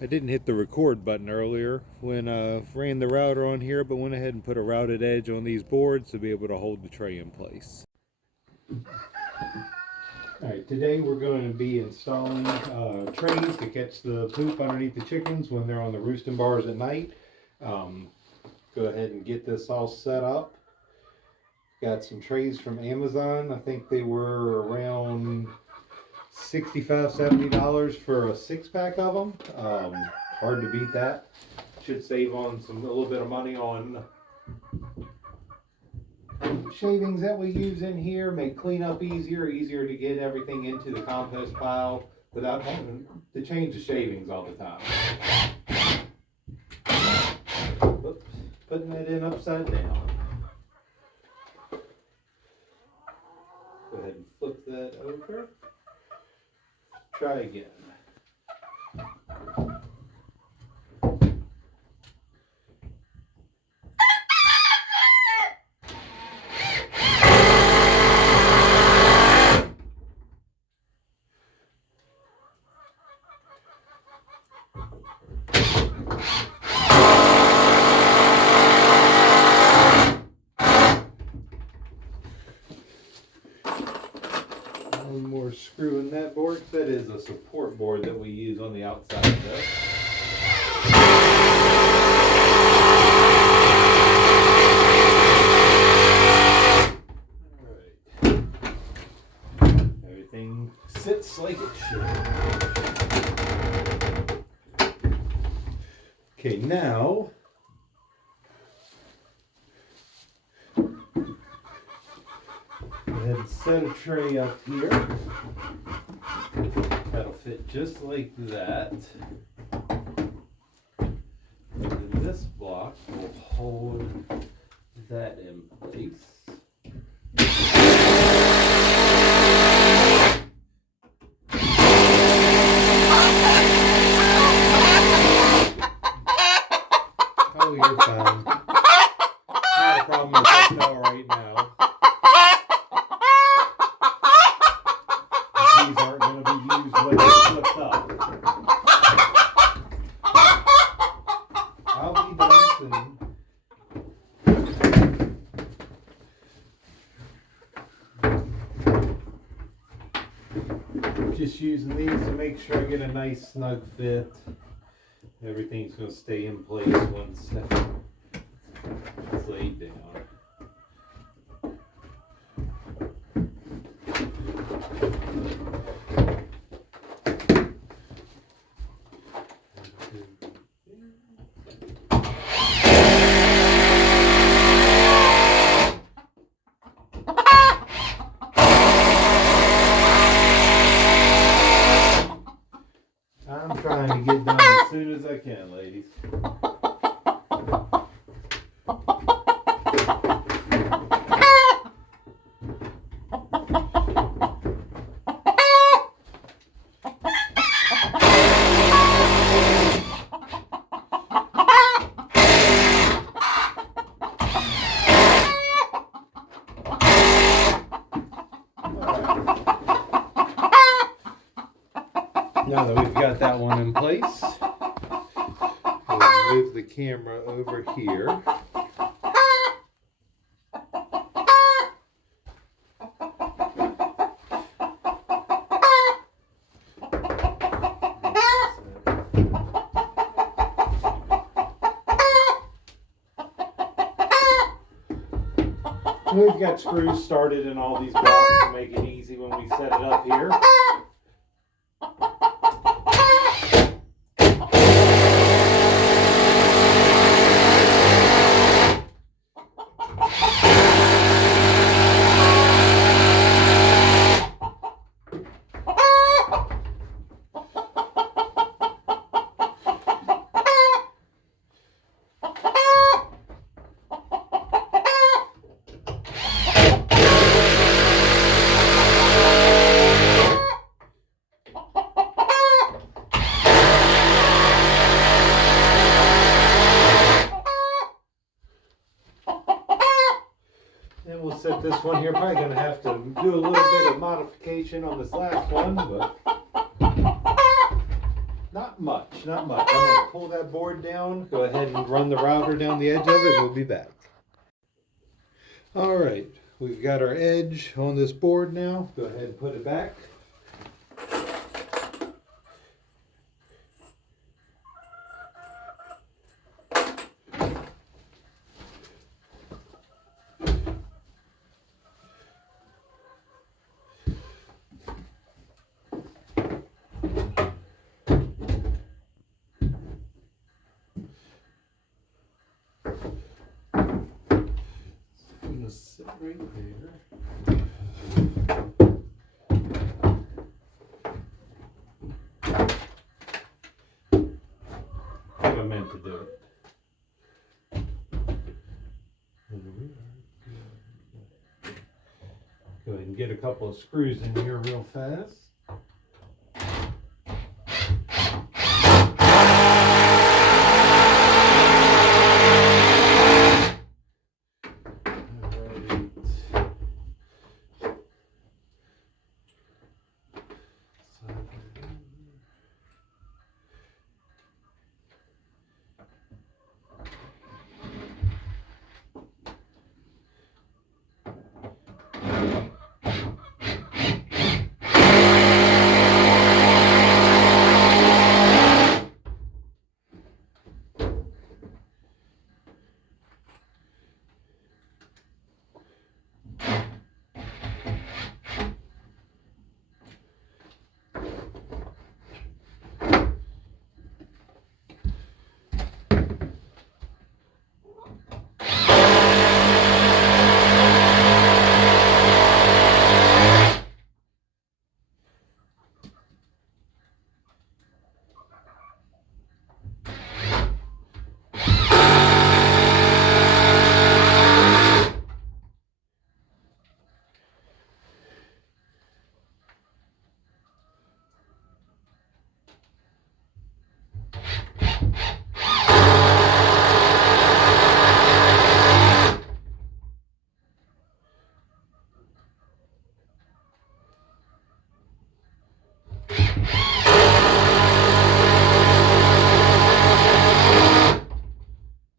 I didn't hit the record button earlier when ran the router on here, but went ahead and put a routed edge on these boards to be able to hold the tray in place. Alright, today we're going to be installing trays to catch the poop underneath the chickens when they're on the roosting bars at night. Go ahead and get this all set up. Got some trays from Amazon. I think they were around $65–70 for a 6-pack of them. Hard to beat that. Should save on a little bit of money on shavings that we use in here. Make cleanup easier to get everything into the compost pile without having to change the shavings all the time. Oops, putting that in upside down. Go ahead and flip that over. Try again. One more screw in that board. That is a support board that we use on the outside of this. Alright. Everything sits like it should. Okay, now go ahead and set a tray up here. That'll fit just like that. And then this block will hold that in place. Oh, you're fine. Not a problem with that fell right now. These aren't going to be used when they're flipped up. I'll be done soon. Just using these to make sure I get a nice snug fit. Everything's going to stay in place once it's laid down. I'm trying to get done as soon as I can, ladies. Now that we've got that one in place, we'll move the camera over here. We've got screws started in all these blocks to make it easy when we set it up here. And we'll set this one here. Probably going to have to do a little bit of modification on this last one, but Not much, not much. I'm going to pull that board down, go ahead and run the router down the edge of it, we'll be back. Alright, we've got our edge on this board now. Go ahead and put it back. Sit right there. I meant to do it. Go ahead and get a couple of screws in here real fast.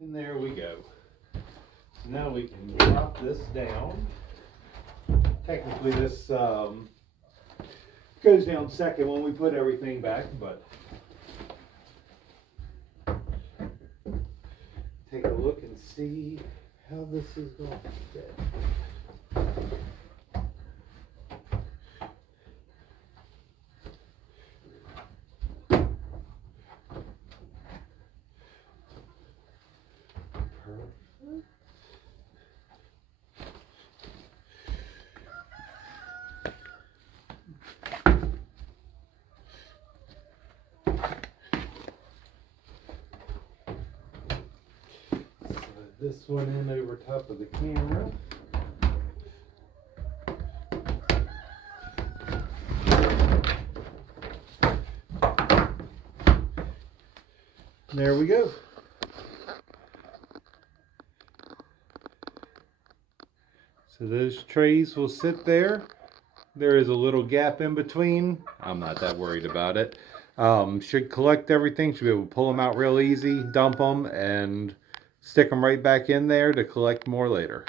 And there we go. So now we can drop this down. Technically this goes down second when we put everything back, but take a look and see how this is going to fit. This one in over top of the camera. There we go. So those trays will sit there. There is a little gap in between. I'm not that worried about it. Should collect everything. Should be able to pull them out real easy, dump them, and stick them right back in there to collect more later.